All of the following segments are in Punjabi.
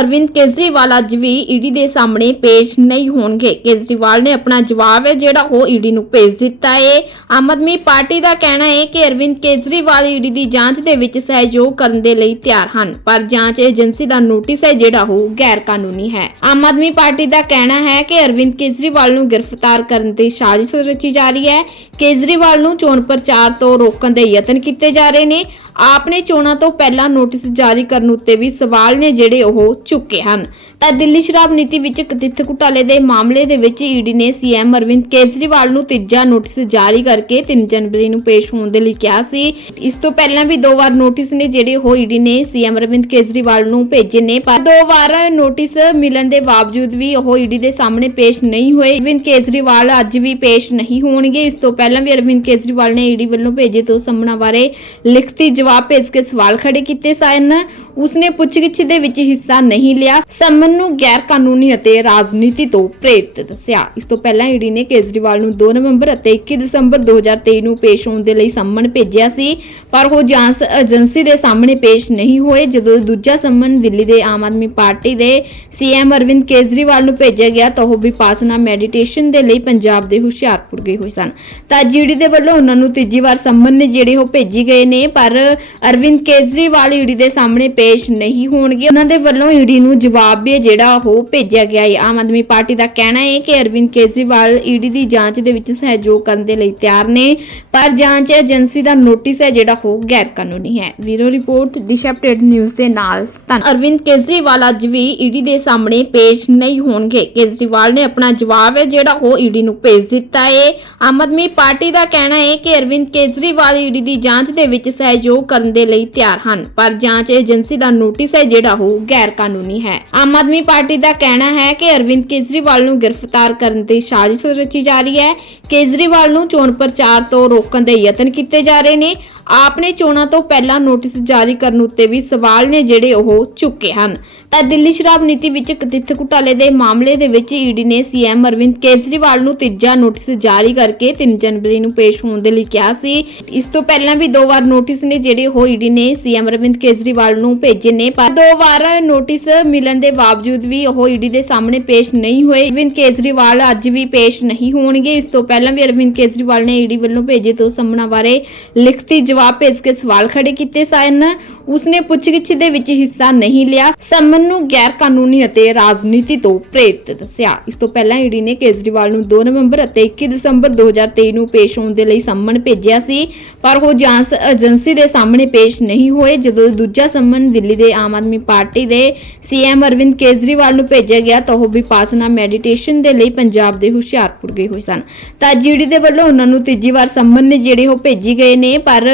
ਅਰਵਿੰਦ ਕੇਜਰੀਵਾਲ ਅੱਜ ਵੀ ਈਡੀ ਦੇ ਸਾਹਮਣੇ ਪੇਸ਼ ਨਹੀਂ ਹੋਣਗੇ। ਕੇਜਰੀਵਾਲ ਨੇ ਆਪਣਾ ਜਵਾਬ ਹੈ, ਜਿਹੜਾ ਉਹ ਈਡੀ ਨੂੰ ਭੇਜ ਦਿੱਤਾ ਹੈ ਆਮ ਆਦਮੀ ਪਾਰਟੀ ਦਾ ਕਹਿਣਾ ਹੈ ਕਿ ਅਰਵਿੰਦ ਕੇਜਰੀਵਾਲ ਈਡੀ ਦੀ ਜਾਂਚ ਦੇ ਵਿੱਚ ਸਹਿਯੋਗ ਕਰਨ ਦੇ ਲਈ ਤਿਆਰ ਹਨ, ਪਰ ਜਾਂਚ ਏਜੰਸੀ ਦਾ ਨੋਟਿਸ ਹੈ, ਜਿਹੜਾ ਉਹ ਗੈਰ ਕਾਨੂੰਨੀ ਹੈ। ਆਮ ਆਦਮੀ ਪਾਰਟੀ ਦਾ ਕਹਿਣਾ ਹੈ ਕਿ ਅਰਵਿੰਦ ਕੇਜਰੀਵਾਲ ਨੂੰ ਗ੍ਰਿਫਤਾਰ ਕਰਨ ਦੀ ਸਾਜ਼ਿਸ਼ ਰਚੀ ਜਾ ਰਹੀ ਹੈ। ਕੇਜਰੀਵਾਲ ਨੂੰ ਚੋਣ ਪ੍ਰਚਾਰ ਤੋਂ ਰੋਕਣ ਦੇ ਯਤਨ ਕੀਤੇ ਜਾ ਰਹੇ ਨੇ। ਆਪ ਨੇ ਚੋਣਾਂ ਤੋਂ ਪਹਿਲਾਂ ਨੋਟਿਸ ਜਾਰੀ ਕਰਨ ਉੱਤੇ ਵੀ ਸਵਾਲ ਨੇ ਜਿਹੜੇ ਉਹ ਚੁੱਕੇ ਹਨ। ਤਾਂ ਦਿੱਲੀ ਸ਼ਰਾਬ ਨੀਤੀ ਵਿੱਚ ਕਥਿਤ ਘੁਟਾਲੇ ਦੇ ਮਾਮਲੇ ਦੇ ਵਿੱਚ ਈਡੀ ਨੇ ਸੀਐਮ ਅਰਵਿੰਦ ਕੇਜਰੀਵਾਲ ਨੂੰ ਤੀਜਾ ਨੋਟਿਸ ਜਾਰੀ ਕਰਕੇ 3 ਜਨਵਰੀ ਨੂੰ ਪੇਸ਼ ਹੋਣ ਦੇ ਲਈ ਕਿਹਾ ਸੀ। ਇਸ ਤੋਂ ਪਹਿਲਾਂ ਵੀ ਦੋ ਵਾਰ ਨੋਟਿਸ ਨੇ ਜਿਹੜੇ ਉਹ ਈਡੀ ਨੇ ਸੀਐਮ ਅਰਵਿੰਦ ਕੇਜਰੀਵਾਲ ਨੂੰ ਭੇਜੇ ਨੇ, ਪਰ ਦੋ ਵਾਰ ਨੋਟਿਸ ਮਿਲਣ ਦੇ ਬਾਵਜੂਦ ਵੀ ਉਹ ਈਡੀ ਦੇ ਸਾਹਮਣੇ ਪੇਸ਼ ਨਹੀਂ ਹੋਏ। ਅਰਵਿੰਦ ਕੇਜਰੀਵਾਲ ਅੱਜ ਵੀ ਪੇਸ਼ ਨਹੀਂ ਹੋਣਗੇ। ਇਸ ਤੋਂ ਪਹਿਲਾਂ ਵੀ ਅਰਵਿੰਦ ਕੇਜਰੀਵਾਲ ਨੇ ਈਡੀ ਵੱਲੋਂ ਭੇਜੇ ਦੋ ਸੰਮਣਾ ਬਾਰੇ ਲਿਖਤੀ ਜਵਾਬ ਭੇਜ ਕੇ ਸਵਾਲ ਖੜੇ ਕੀਤੇ ਸਨ। ਉਸਨੇ ਪੁੱਛਗਿੱਛ ਦੇ ਵਿੱਚ ਹਿੱਸਾ ਨਹੀਂ ਲਿਆ। ਸੰਮਨ ਨੂੰ ਗੈਰ ਕਾਨੂੰਨੀ ਅਤੇ ਰਾਜਨੀਤੀ ਤੋਂ ਪ੍ਰੇਰਿਤ ਦੱਸਿਆ। ਇਸ ਤੋਂ ਪਹਿਲਾਂ ਈਡੀ ਨੇ ਕੇਜਰੀਵਾਲ ਨੂੰ 2 ਨਵੰਬਰ ਅਤੇ 21 ਦਸੰਬਰ 2023 ਨੂੰ ਪੇਸ਼ ਹੋਣ ਦੇ ਲਈ ਸੰਮਨ ਭੇਜਿਆ ਸੀ। ਪਰ ਉਹ ਜਾਂਚ ਏਜੰਸੀ ਦੇ ਸਾਹਮਣੇ ਪੇਸ਼ ਨਹੀਂ ਹੋਏ। ਜਦੋਂ ਦੂਜਾ ਸੰਮਨ ਦਿੱਲੀ ਦੇ ਆਮ ਆਦਮੀ ਪਾਰਟੀ ਦੇ ਸੀਐਮ ਅਰਵਿੰਦ ਕੇਜਰੀਵਾਲ ਨੂੰ ਭੇਜਿਆ ਗਿਆ ਤਾਂ ਉਹ ਵਿਪਾਸਨਾ ਮੈਡੀਟੇਸ਼ਨ ਦੇ ਲਈ ਪੰਜਾਬ ਦੇ ਹੁਸ਼ਿਆਰਪੁਰ ਗਏ ਹੋਏ ਸਨ। ਤਾਂ ਜੀਡੀ ਦੇ ਵੱਲੋਂ ਉਹਨਾਂ ਨੂੰ ਤੀਜੀ ਵਾਰ ਸੰਮਨ ਨੇ ਜਿਹੜੇ ਉਹ ਭੇਜੀ ਗਏ ਨੇ, ਪਰ ਅਰਵਿੰਦ ਕੇਜਰੀਵਾਲ ਈਡੀ ਦੇ ਸਾਹਮਣੇ ਪੇਸ਼ ਨਹੀਂ ਹੋਣਗੇ। ਉਹਨਾਂ ਦੇ ਵੱਲੋਂ ਈਡੀ ਨੂੰ ਜਵਾਬ ਵੀ ਜਿਹੜਾ ਉਹ ਭੇਜਿਆ ਗਿਆ ਹੈ। ਆਮ ਆਦਮੀ ਪਾਰਟੀ ਦਾ ਕਹਿਣਾ ਹੈ ਕਿ ਅਰਵਿੰਦ ਕੇਜਰੀਵਾਲ ਈਡੀ ਦੀ ਜਾਂਚ ਦੇ ਵਿੱਚ ਸਹਿਯੋਗ ਕਰਨ ਦੇ ਲਈ ਤਿਆਰ ਨੇ, ਪਰ ਜਾਂਚ ਏਜੰਸੀ ਦਾ ਨੋਟਿਸ ਹੈ, ਜਿਹੜਾ ਉਹ ਗੈਰ ਕਾਨੂੰਨੀ ਹੈ। ਵੀਰੋ ਰਿਪੋਰਟ, ਦਿਸ਼ਾ ਅਪਡੇਟ ਨਿਊਜ਼ ਦੇ ਨਾਲ ਧੰਨ ਅਰਵਿੰਦ ਕੇਜਰੀਵਾਲ ਅੱਜ ਵੀ ਈਡੀ ਦੇ ਸਾਹਮਣੇ ਪੇਸ਼ ਨਹੀਂ ਹੋਣਗੇ। ਕੇਜਰੀਵਾਲ ਨੇ ਆਪਣਾ ਜਵਾਬ ਹੈ, ਜਿਹੜਾ ਉਹ ਈਡੀ ਨੂੰ ਭੇਜ ਦਿੱਤਾ ਹੈ। ਆਮ ਆਦਮੀ ਪਾਰਟੀ ਦਾ ਕਹਿਣਾ ਹੈ ਕਿ ਅਰਵਿੰਦ ਕੇਜਰੀਵਾਲ ਈਡੀ ਦੀ ਜਾਂਚ ਦੇ ਵਿੱਚ ਸਹਿਯੋਗ ਕਰਨ ਦੇ ਲਈ ਤਿਆਰ ਹਨ, ਪਰ ਜਾਂਚ ਏਜੰਸੀ ਦਾ ਨੋਟਿਸ ਹੈ ਜਿਹੜਾ ਉਹ ਗੈਰ ਕਾਨੂੰਨੀ ਹੈ। ਆਮ ਆਦਮੀ ਪਾਰਟੀ ਦਾ ਕਹਿਣਾ ਹੈ ਕਿ ਅਰਵਿੰਦ ਕੇਜਰੀਵਾਲ ਨੂੰ ਗ੍ਰਿਫਤਾਰ ਕਰਨ ਦੀ ਸਾਜ਼ਿਸ਼ ਰਚੀ ਜਾ ਰਹੀ ਹੈ। ਕੇਜਰੀਵਾਲ ਨੂੰ ਚੋਣ ਪ੍ਰਚਾਰ ਤੋਂ ਰੋਕਣ ਦੇ ਯਤਨ ਕੀਤੇ ਜਾ ਰਹੇ ਨੇ। ਆਪ ਨੇ ਚੋਣਾਂ ਤੋਂ ਪਹਿਲਾਂ ਨੋਟਿਸ ਜਾਰੀ ਕਰਨ ਉੱਤੇ ਵੀ ਸਵਾਲ ਨੇ ਜਿਹੜੇ ਉਹ ਚੁੱਕੇ ਹਨ। ਤਾਂ ਦਿੱਲੀ ਸ਼ਰਾਬ ਨੀਤੀ ਵਿੱਚ ਕਥਿਤ ਘੁਟਾਲੇ ਦੇ ਮਾਮਲੇ ਦੇ ਵਿੱਚ ਈਡੀ ਨੇ ਸੀਐਮ ਅਰਵਿੰਦ ਕੇਜਰੀਵਾਲ ਨੂੰ ਤੀਜਾ ਨੋਟਿਸ ਜਾਰੀ ਕਰਕੇ 3 ਜਨਵਰੀ ਨੂੰ ਪੇਸ਼ ਹੋਣ ਦੇ ਲਈ ਕਿਹਾ ਸੀ। ਇਸ ਤੋਂ ਪਹਿਲਾਂ ਵੀ ਦੋ ਵਾਰ ਨੋਟਿਸ ਨੇ ਜਿਹੜੇ ਉਹ ਈਡੀ ਨੇ ਸੀਐਮ ਅਰਵਿੰਦ ਕੇਜਰੀਵਾਲ ਨੂੰ ਭੇਜੇ ਨੇ, ਪਰ ਦੋ ਵਾਰ ਨੋਟਿਸ ਮਿਲਣ ਦੇ ਬਾਵਜੂਦ ਵੀ ਉਹ ਈਡੀ ਦੇ ਸਾਹਮਣੇ ਪੇਸ਼ ਨਹੀਂ ਹੋਏ। ਅਰਵਿੰਦ ਕੇਜਰੀਵਾਲ ਅੱਜ ਵੀ ਪੇਸ਼ ਨਹੀਂ ਹੋਣਗੇ। ਇਸ ਤੋਂ ਪਹਿਲਾਂ ਵੀ ਅਰਵਿੰਦ ਕੇਜਰੀਵਾਲ ਨੇ ਈਡੀ ਵੱਲੋਂ ਭੇਜੇ ਦੋ ਸੰਮਣਾ ਬਾਰੇ ਲਿਖਤੀ ਜਵਾਬ ਭੇਜ ਕੇ ਸਵਾਲ ਖੜੇ ਕੀਤੇ ਸਨ। ਉਸਨੇ ਪੁੱਛਗਿੱਛ ਦੇ ਵਿੱਚ ਹਿੱਸਾ ਨਹੀਂ ਲਿਆ। ਸੰਮਨ ਨੂੰ ਗੈਰ ਕਾਨੂੰਨੀ ਅਤੇ ਰਾਜਨੀਤੀ ਤੋਂ ਪ੍ਰੇਰਿਤ ਦੱਸਿਆ। ਇਸ ਤੋਂ ਪਹਿਲਾਂ ਈਡੀ ਨੇ ਕੇਜਰੀਵਾਲ ਨੂੰ 2 ਨਵੰਬਰ ਅਤੇ 21 ਦਸੰਬਰ 2023 ਨੂੰ ਪੇਸ਼ ਹੋਣ ਦੇ ਲਈ ਸੰਮਨ ਭੇਜਿਆ ਸੀ, ਪਰ ਉਹ ਜਾਂਚ ਏਜੰਸੀ ਦੇ ਸਾਹਮਣੇ ਪੇਸ਼ ਨਹੀਂ ਹੋਏ, ਜਦੋਂ ਦੂਜਾ ਸੰਮਨ ਦਿੱਲੀ ਦੇ ਆਮ ਆਦਮੀ ਪਾਰਟੀ ਦੇ ਸੀਐਮ ਅਰਵਿੰਦ ਕੇਜਰੀਵਾਲ ਨੂੰ ਭੇਜਿਆ ਗਿਆ ਤਾਂ ਉਹ ਵਿਪਾਸਨਾ ਮੈਡੀਟੇਸ਼ਨ ਦੇ ਲਈ ਪੰਜਾਬ ਦੇ ਹੁਸ਼ਿਆਰਪੁਰ ਗਏ ਹੋਏ ਸਨ। ਤਾਂ ਜੀਡੀ ਦੇ ਵੱਲੋਂ ਉਹਨਾਂ ਨੂੰ ਤੀਜੀ ਵਾਰ ਸੰਮਨ ਨੇ ਜਿਹੜੇ ਉਹ ਭੇਜੀ ਗਏ ਨੇ, ਪਰ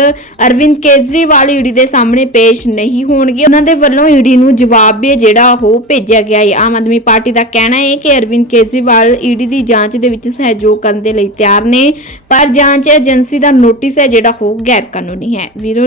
ਅਰਵਿੰਦ ਕੇਜਰੀਵਾਲ ਈਡੀ ਦੇ ਸਾਹਮਣੇ ਪੇਸ਼ ਨਹੀਂ ਹੋਣਗੇ। ਉਹਨਾਂ ਦੇ ਵੱਲੋਂ ਈਡੀ ਨੂੰ ਜਵਾਬ ਵੀ ਜਿਹੜਾ ਉਹ ਭੇਜਿਆ ਗਿਆ ਹੈ। ਆਮ ਆਦਮੀ ਪਾਰਟੀ ਦਾ ਕਹਿਣਾ ਹੈ ਕਿ ਅਰਵਿੰਦ ਕੇਜਰੀਵਾਲ ਈਡੀ ਦੀ ਜਾਂਚ ਦੇ ਵਿੱਚ ਸਹਿਯੋਗ ਕਰਨ ਦੇ ਲਈ ਤਿਆਰ ਨੇ, ਪਰ ਜਾਂਚ ਏਜੰਸੀ ਦਾ ਨੋਟਿਸ ਹੈ, ਜਿਹੜਾ ਉਹ ਗੈਰ ਕਾਨੂੰਨੀ ਹੈ। ਵੀਰੋ